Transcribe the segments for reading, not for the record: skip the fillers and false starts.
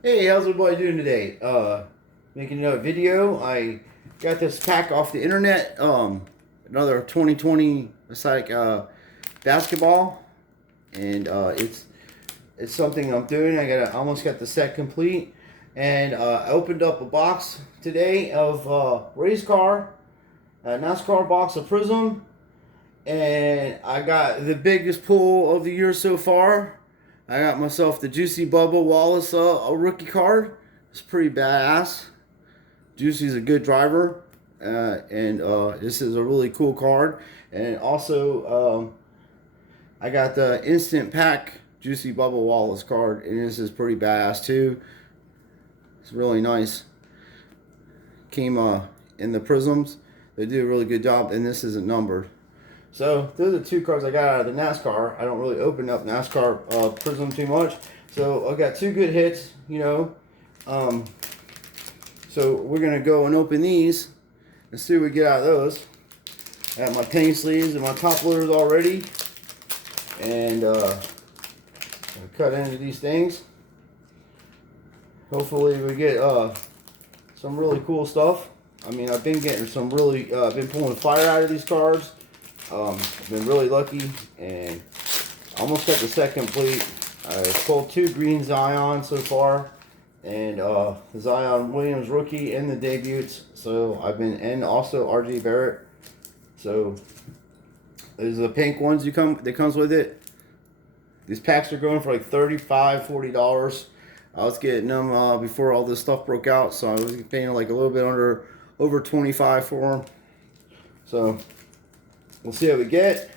Hey, how's everybody doing today? Making another video. I got this pack off the internet. Another 2020 Mosaic basketball, and it's something I'm doing. I almost got the set complete, and I opened up a box today of race car, Nascar box of Prism, and I got the biggest pull of the year so far. I got myself the Juicy Bubba Wallace a rookie card. It's pretty badass. Juicy's a good driver, and this is a really cool card. And also, I got the instant pack Juicy Bubba Wallace card, and this is pretty badass too. It's really nice. Came in the prisms. They do a really good job, and this isn't numbered. So those are the two cards I got out of the Nascar. I don't really open up NASCAR Prism too much. So I got two good hits, you know. So we're going to go and open these and see what we get out of those. I got my penny sleeves and my top loaders already. And cut into these things. Hopefully we get some really cool stuff. I mean, I've been getting some really, been pulling fire out of these cards. I've been really lucky and almost got the set complete. I pulled two green Zion so far, and the Zion Williams rookie and the debuts. So I've been, and also RJ Barrett. So there's the pink ones that comes with it. These packs are going for like $35, $40. I was getting them before all this stuff broke out, so I was paying like a little bit over 25 for them. So we'll see how we get.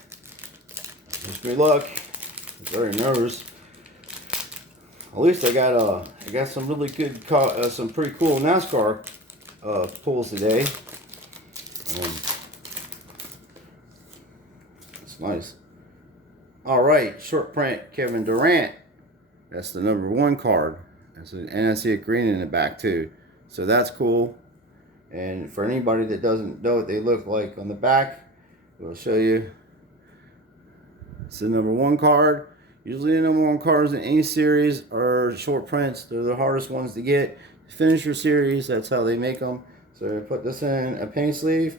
Wish me luck. I'm very nervous. At least I got some really good, some pretty cool NASCAR pulls today. It's nice. All right, short print Kevin Durant. That's the #1 card. And I see it green in the back too. So that's cool. And for anybody that doesn't know what they look like on the back, we'll show you. It's the #1 card. Usually the #1 cards in any series are short prints. They're the hardest ones to get. Finisher series, that's how they make them. So I put this in a penny sleeve,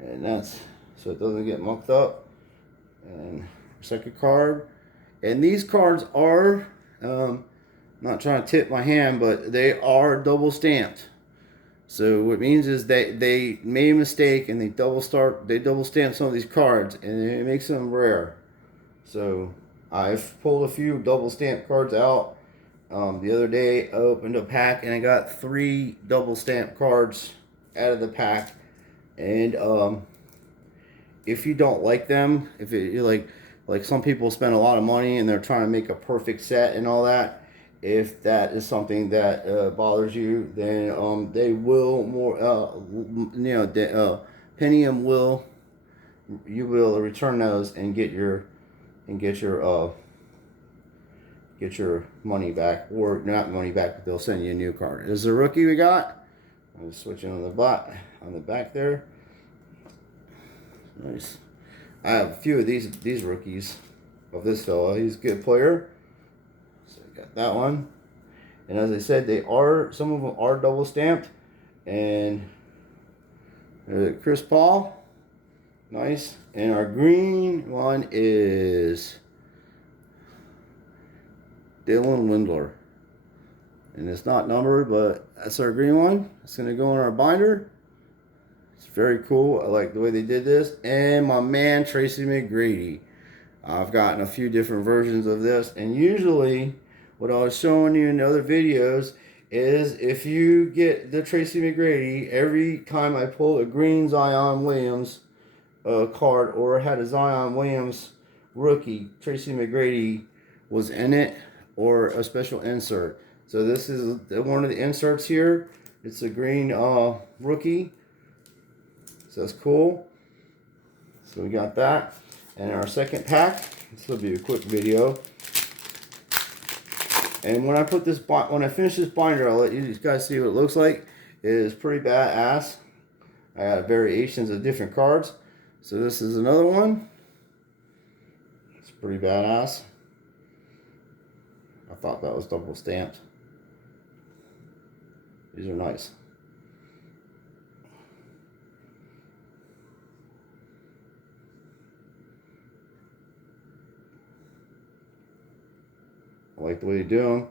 and that's so it doesn't get mucked up. And second card. And these cards are, not trying to tip my hand, but they are double stamped. So what it means is they made a mistake and they double stamp some of these cards, and it makes them rare. So I've pulled a few double stamp cards out. The other day I opened a pack and I got 3 double stamp cards out of the pack. And if you don't like them, if you like some people spend a lot of money and they're trying to make a perfect set and all that, if that is something that bothers you, then they will Pentium will, you will return those and get your money back, or not money back, but they'll send you a new card. This is a rookie we got. I'm switching on the back there. Nice. I have a few of these rookies of this fella. He's a good player. So I got that one. And as I said, some of them are double stamped. And Chris Paul. Nice. And our green one is Dylan Windler. And it's not numbered, but that's our green one. It's going to go in our binder. It's very cool. I like the way they did this. And my man, Tracy McGrady. I've gotten a few different versions of this. And usually, what I was showing you in other videos is if you get the Tracy McGrady, every time I pull a green Zion Williams card or had a Zion Williams rookie, Tracy McGrady was in it, or a special insert. So this is one of the inserts here. It's a green rookie. So that's cool. So we got that. And our second pack, this will be a quick video. And when I finish this binder, I'll let you guys see what it looks like. It is pretty badass. I got variations of different cards. So this is another one. It's pretty badass. I thought that was double stamped. These are nice. I like the way you do them.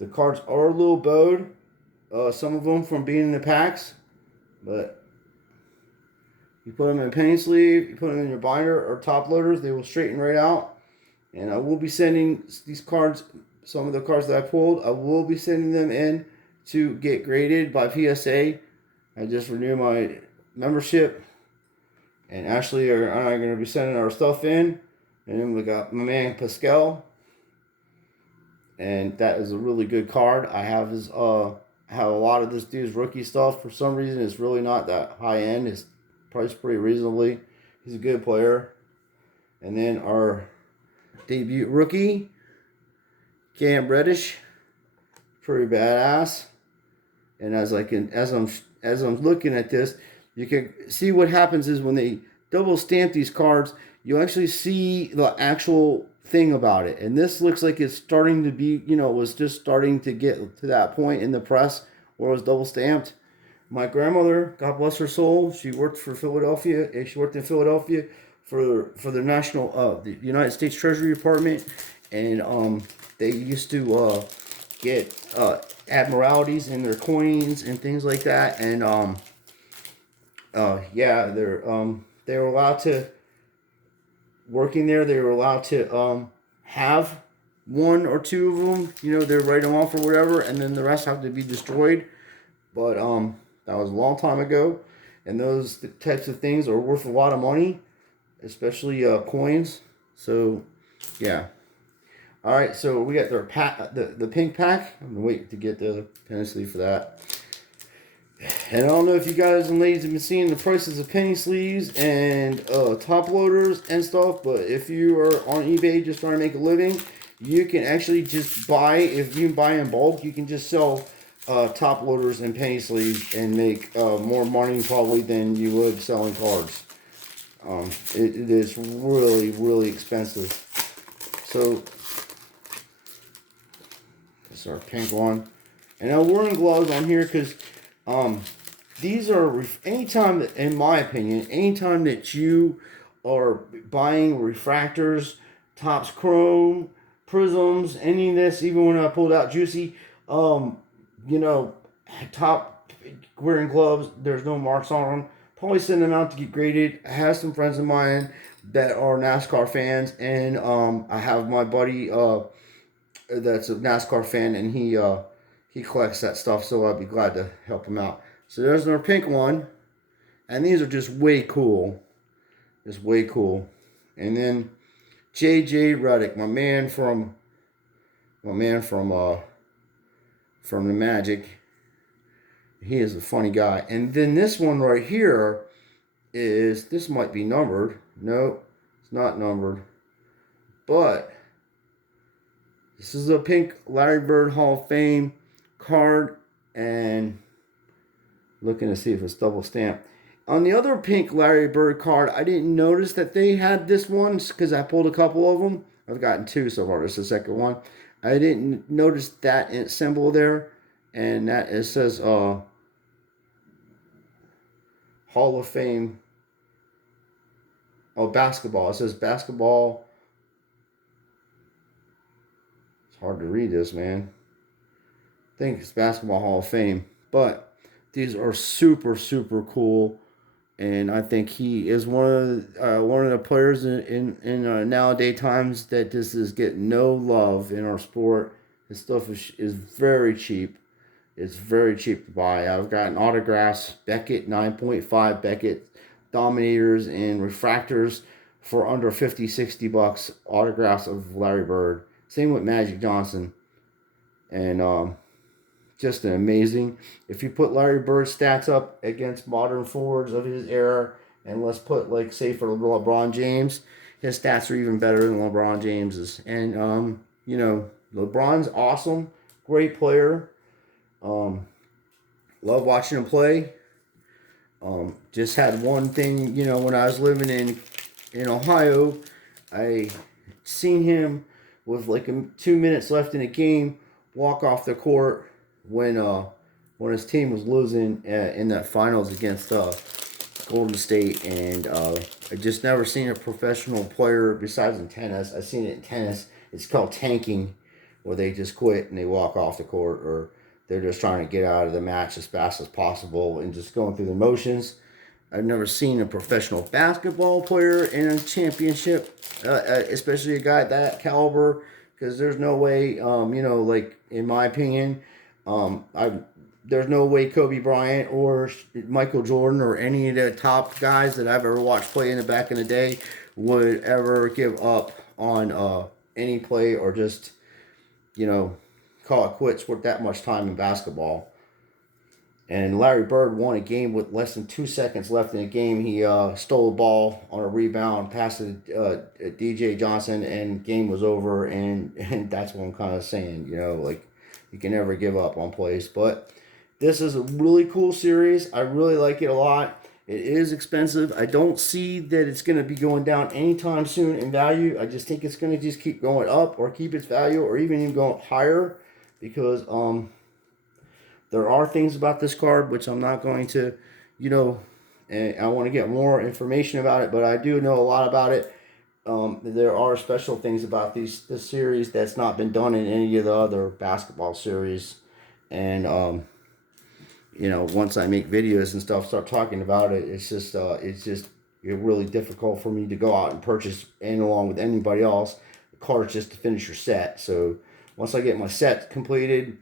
The cards are a little bowed, some of them from being in the packs, but you put them in a penny sleeve, you put them in your binder or top loaders, they will straighten right out. And I will be sending these cards, some of the cards that I pulled, I will be sending them in to get graded by PSA. I just renewed my membership, and Ashley and I are going to be sending our stuff in. And then we got my man Pascal, and that is a really good card. I have his have a lot of this dude's rookie stuff. For some reason, it's really not that high end. It's priced pretty reasonably. He's a good player. And then our debut rookie, Cam Reddish, pretty badass. And as I'm looking at this, you can see what happens is when they double stamp these cards, you actually see the actual thing about it. And this looks like it's starting to be, it was just starting to get to that point in the press where it was double stamped. My grandmother, God bless her soul, she worked for Philadelphia. She worked in Philadelphia for the United States Treasury Department, and they used to get admiralties in their coins and things like that. And they were allowed to, working there, they were allowed to have one or two of them. They write them off or whatever, and then the rest have to be destroyed. But that was a long time ago, and those types of things are worth a lot of money, especially coins. So, yeah. All right, so we got their the pink pack. I'm gonna wait to get the penny sleeve for that. And I don't know if you guys and ladies have been seeing the prices of penny sleeves and top loaders and stuff, but if you are on eBay just trying to make a living, you can actually just buy, if you buy in bulk, you can just sell top loaders and penny sleeves and make more money probably than you would selling cards. It is really, really expensive. So, this is our pink one. And I'm wearing gloves on here because these are, anytime that, in my opinion, anytime that you are buying refractors, Topps Chrome, prisms, any of this, even when I pulled out Juicy, top wearing gloves, there's no marks on them. Probably send them out to get graded. I have some friends of mine that are NASCAR fans, and I have my buddy that's a NASCAR fan, and he collects that stuff, so I'd be glad to help him out. So there's our pink one, and these are just way cool. Just way cool. And then J.J. Redick, my man from the Magic. He is a funny guy. And then this one right here this might be numbered. No, it's not numbered. But this is a pink Larry Bird Hall of Fame card, and looking to see if it's double stamped. On the other pink Larry Bird card, I didn't notice that they had this one because I pulled a couple of them. I've gotten two so far. This is the second one. I didn't notice that symbol there, and that it says Hall of Fame. Oh, basketball. It says basketball. It's hard to read this, man. I think it's Basketball Hall of Fame, but these are super, super cool, and I think he is one of the players in nowadays times that this is getting no love in our sport. His stuff is very cheap. It's very cheap to buy. I've gotten autographs, Beckett 9.5 Beckett Dominators and refractors for under $50-$60. Autographs of Larry Bird. Same with Magic Johnson, and just an amazing. If you put Larry Bird's stats up against modern forwards of his era, and let's put, like, say for LeBron James, his stats are even better than LeBron James's. And LeBron's awesome, great player. Love watching him play. Just had one thing, when I was living in Ohio, I seen him with like 2 minutes left in a game walk off the court when when his team was losing in that finals against Golden State, and I just never seen a professional player besides in tennis. I've seen it in tennis. It's called tanking, where they just quit and they walk off the court, or they're just trying to get out of the match as fast as possible and just going through the motions. I've never seen a professional basketball player in a championship, especially a guy at that caliber, because there's no way, like in my opinion, I there's no way Kobe Bryant or Michael Jordan or any of the top guys that I've ever watched play in the back in the day would ever give up on any play or just, you know, call it quits with that much time in basketball. And Larry Bird won a game with less than 2 seconds left in the game. He stole a ball on a rebound, passed it DJ Johnson, and game was over. And that's what I'm kind of saying, like you can never give up on plays. But this is a really cool series. I really like it a lot. It is expensive. I don't see that it's going to be going down anytime soon in value. I just think it's going to just keep going up or keep its value or even go higher because there are things about this card which I'm not going to, and I want to get more information about it, but I do know a lot about it. There are special things about this series that's not been done in any of the other basketball series. And, once I make videos and stuff, start talking about it, it's just really difficult for me to go out and purchase and along with anybody else cards just to finish your set. So once I get my set completed,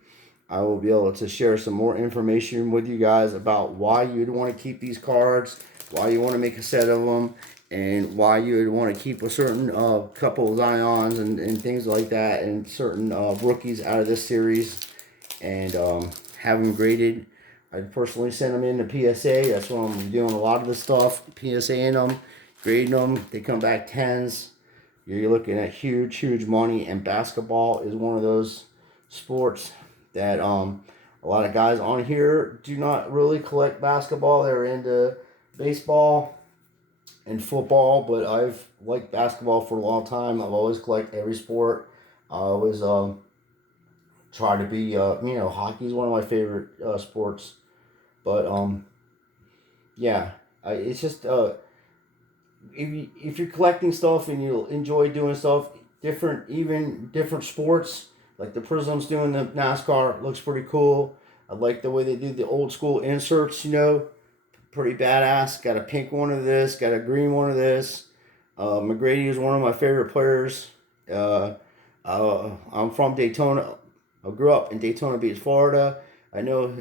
I will be able to share some more information with you guys about why you'd want to keep these cards, why you want to make a set of them, and why you would want to keep a certain couple of Zions and things like that, and certain rookies out of this series, and have them graded. I'd personally send them in to PSA. That's what I'm doing a lot of this stuff, PSA in them, grading them. They come back 10s. You're looking at huge, huge money, and basketball is one of those sports that a lot of guys on here do not really collect basketball. They're into baseball and football, but I've liked basketball for a long time. I've always collected every sport. I always try to be, hockey is one of my favorite sports. But it's just if you're collecting stuff and you enjoy doing stuff, different sports. Like the Prism's doing the Nascar, looks pretty cool. I like the way they do the old school inserts, pretty badass. Got a pink one of this, got a green one of this. McGrady is one of my favorite players. I'm from Daytona. I grew up in Daytona Beach, Florida. I know,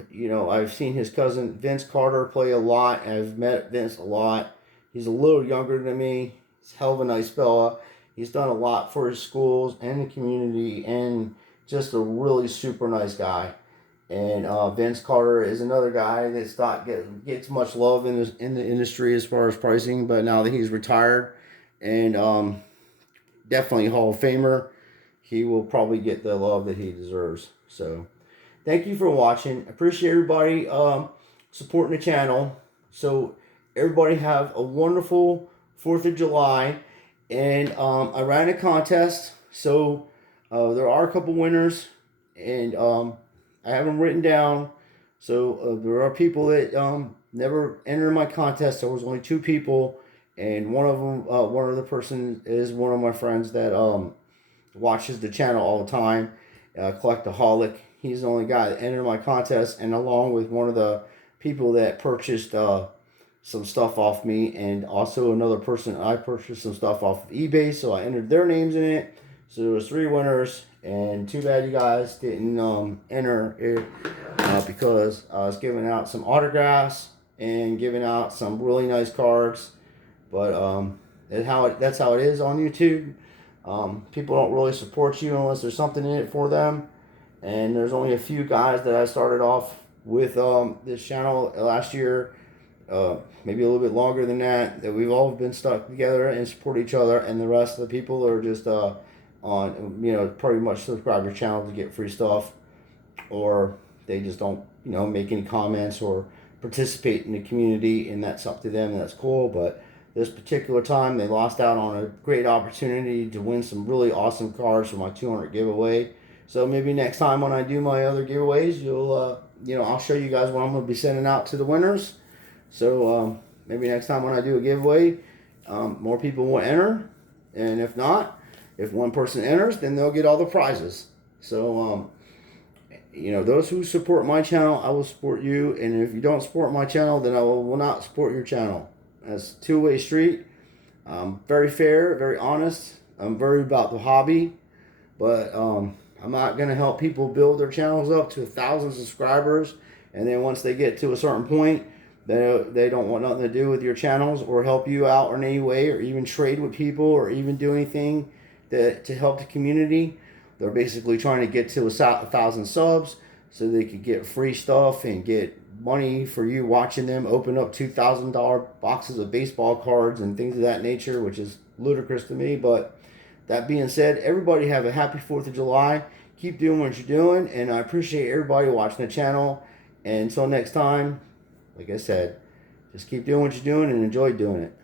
I've seen his cousin Vince Carter play a lot. I've met Vince a lot. He's a little younger than me. He's a hell of a nice fella. He's done a lot for his schools and the community, and just a really super nice guy. And Vince Carter is another guy that's not gets much love in the industry as far as pricing, but now that he's retired, and definitely Hall of Famer, he will probably get the love that he deserves. So, thank you for watching. Appreciate everybody supporting the channel. So, everybody have a wonderful 4th of July. And I ran a contest, so there are a couple winners, and I have them written down. So there are people that never entered my contest. There was only 2 people, and one of the person is one of my friends that watches the channel all the time, Collectaholic. He's the only guy that entered my contest, and along with one of the people that purchased some stuff off me, and also another person I purchased some stuff off of eBay, so I entered their names in it. So there was 3 winners, and too bad you guys didn't enter it because I was giving out some autographs and giving out some really nice cards. But that's how it is on YouTube. People don't really support you unless there's something in it for them, and there's only a few guys that I started off with this channel last year. Maybe a little bit longer than that we've all been stuck together and support each other, and the rest of the people are just on pretty much subscribe to your channel to get free stuff, or they just don't make any comments or participate in the community, and that's up to them, and that's cool. But this particular time they lost out on a great opportunity to win some really awesome cards for my 200 giveaway. So maybe next time when I do my other giveaways, you'll you know, I'll show you guys what I'm going to be sending out to the winners. So maybe next time when I do a giveaway, more people will enter. And if not, if one person enters, then they'll get all the prizes. So, you know, those who support my channel, I will support you. And if you don't support my channel, then I will not support your channel. That's a two-way street. Very fair, very honest. I'm very about the hobby. But I'm not going to help people build their channels up to 1,000 subscribers. And then once they get to a certain point, they don't want nothing to do with your channels or help you out in any way or even trade with people or even do anything to help the community. They're basically trying to get to 1,000 subs so they could get free stuff and get money for you watching them open up $2,000 boxes of baseball cards and things of that nature, which is ludicrous to me. But that being said, everybody have a happy 4th of July. Keep doing what you're doing, and I appreciate everybody watching the channel. And until next time, like I said, just keep doing what you're doing and enjoy doing it.